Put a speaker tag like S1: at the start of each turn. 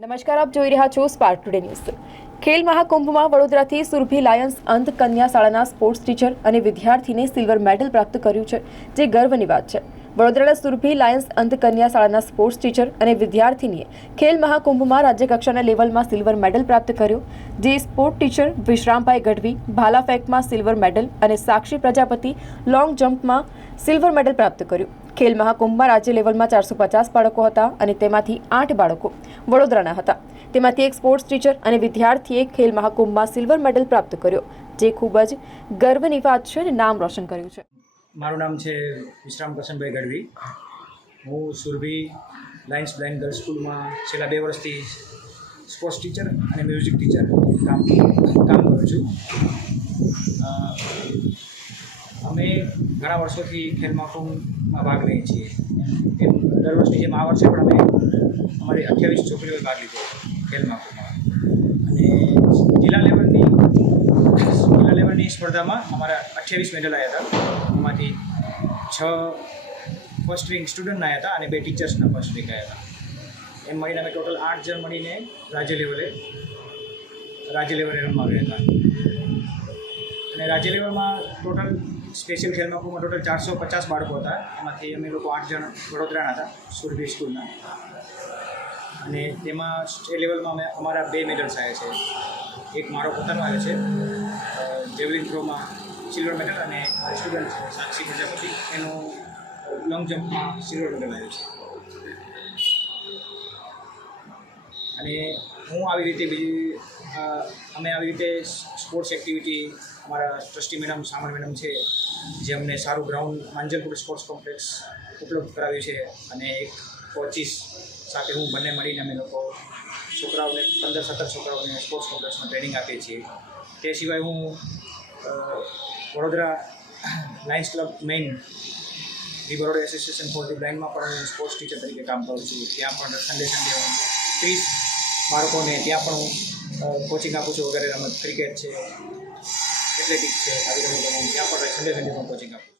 S1: નમસ્કાર, આપ જોઈ રહ્યા છો સ્પાર્ક ટુડે ન્યૂઝ ખેલ મહાકુંભમાં વડોદરાથી સુરભી લાયન્સ અંત કન્યા શાળાના સ્પોર્ટ્સ ટીચર અને વિદ્યાર્થીને સિલ્વર મેડલ પ્રાપ્ત કર્યું છે, જે ગર્વની વાત છે. વડોદરાના સુરભી લાયન્સ અંત કન્યા શાળાના સ્પોર્ટ્સ ટીચર અને વિદ્યાર્થીનીએ ખેલ મહાકુંભમાં રાજ્યકક્ષાના લેવલમાં સિલ્વર મેડલ પ્રાપ્ત કર્યો, જે સ્પોર્ટ ટીચર વિશ્રામભાઈ ગઢવી ભાલા ફેંકમાં સિલ્વર મેડલ અને સાક્ષી પ્રજાપતિ લોંગ જમ્પમાં સિલ્વર મેડલ પ્રાપ્ત કર્યું. ખેલ મહાકુંભમાં રાજ્ય લેવલમાં ચારસો પચાસ બાળકો હતા અને તેમાંથી આઠ બાળકો વડોદરાના હતા. તેમાંથી એક સ્પોર્ટ્સ ટીચર અને વિદ્યાર્થીએ ખેલ મહાકુંભમાં સિલ્વર મેડલ પ્રાપ્ત કર્યો, જે ખૂબ જ ગર્વની વાત છે અને નામ રોશન કર્યું છે.
S2: મારું નામ છે વિશ્રામ કરશનભાઈ ગઢવી. હું સુરભી લાયન્સ બ્લાઇન્ડ ગર્લ્સ સ્કૂલમાં છેલ્લા બે વર્ષથી સ્પોર્ટ્સ ટીચર અને મ્યુઝિક ટીચર કામ કામ કરું છું. અમે ઘણા વર્ષોથી ખેલ મહાકુંભમાં ભાગ લઈએ છીએ. એમ દર વર્ષની જેમ આ વર્ષે પણ અમે અમારી અઠ્યાવીસ છોકરીઓએ ભાગ લીધો ખેલ મહાકુંભમાં અને જિલ્લા લેવલની સ્પર્ધામાં અમારા અઠ્યાવીસ મેડલ આવ્યા હતા. એમાંથી છ ફર્સ્ટ રેન્ક સ્ટુડન્ટના આવ્યા હતા અને બે ટીચર્સના ફર્સ્ટ રેન્ક આવ્યા હતા. એમ મળીને અમે ટોટલ આઠ જણ મળીને રાજ્ય લેવલે રાજ્ય લેવલે રમવા ગયા હતા. અને રાજ્ય લેવલમાં ટોટલ સ્પેશિયલ ખેલ મહાકુંભમાં ટોટલ ચારસો પચાસ બાળકો હતા. એમાંથી અમે લોકો આઠ જણ વડોદરાના હતા, સુરભી સ્કૂલના. અને તેમાં સ્ટેટ લેવલમાં અમે અમારા બે મેડલ્સ આવ્યા છે. એક મારો પોતાનો આવ્યો છે. જેવલિન થ્રોમાં સિલ્વર મેડલ અને સ્ટુડન્ટ સાક્ષી પ્રજાપતિ. એનો લોંગ જમ્પમાં સિલ્વર મેડલ આવ્યો છે. અને હું આવી રીતે બીજી અમે આવી રીતે સ્પોર્ટ્સ એક્ટિવિટી અમારા ટ્રસ્ટી મેડમ સામણ મેડમ છે, જે અમને સારું ગ્રાઉન્ડ માંજલપુર સ્પોર્ટ્સ કોમ્પ્લેક્સ ઉપલબ્ધ કરાવ્યું છે. અને એક કોચિસ સાથે હું બંને મળીને અમે લોકો છોકરાઓને, પંદર સત્તર છોકરાઓને સ્પોર્ટ્સ કોમ્પ્લેક્સમાં ટ્રેનિંગ આપીએ છીએ. તે સિવાય હું Vadodara lions club main the Baroda association for the બ્લાઇન્ડમાં પણ હું સ્પોર્ટ્સ ટીચર તરીકે કામ કરું છું. ત્યાં પણ સન્ડે સન્ડે હું ત્રીસ બાળકોને ત્યાં પણ હું કોચિંગ આપું છું વગેરે. રમત ક્રિકેટ છે એથ્લેટિક છે, આવી રમતો હું ત્યાં પણ સન્ડે સન્ડે પણ કોચિંગ આપું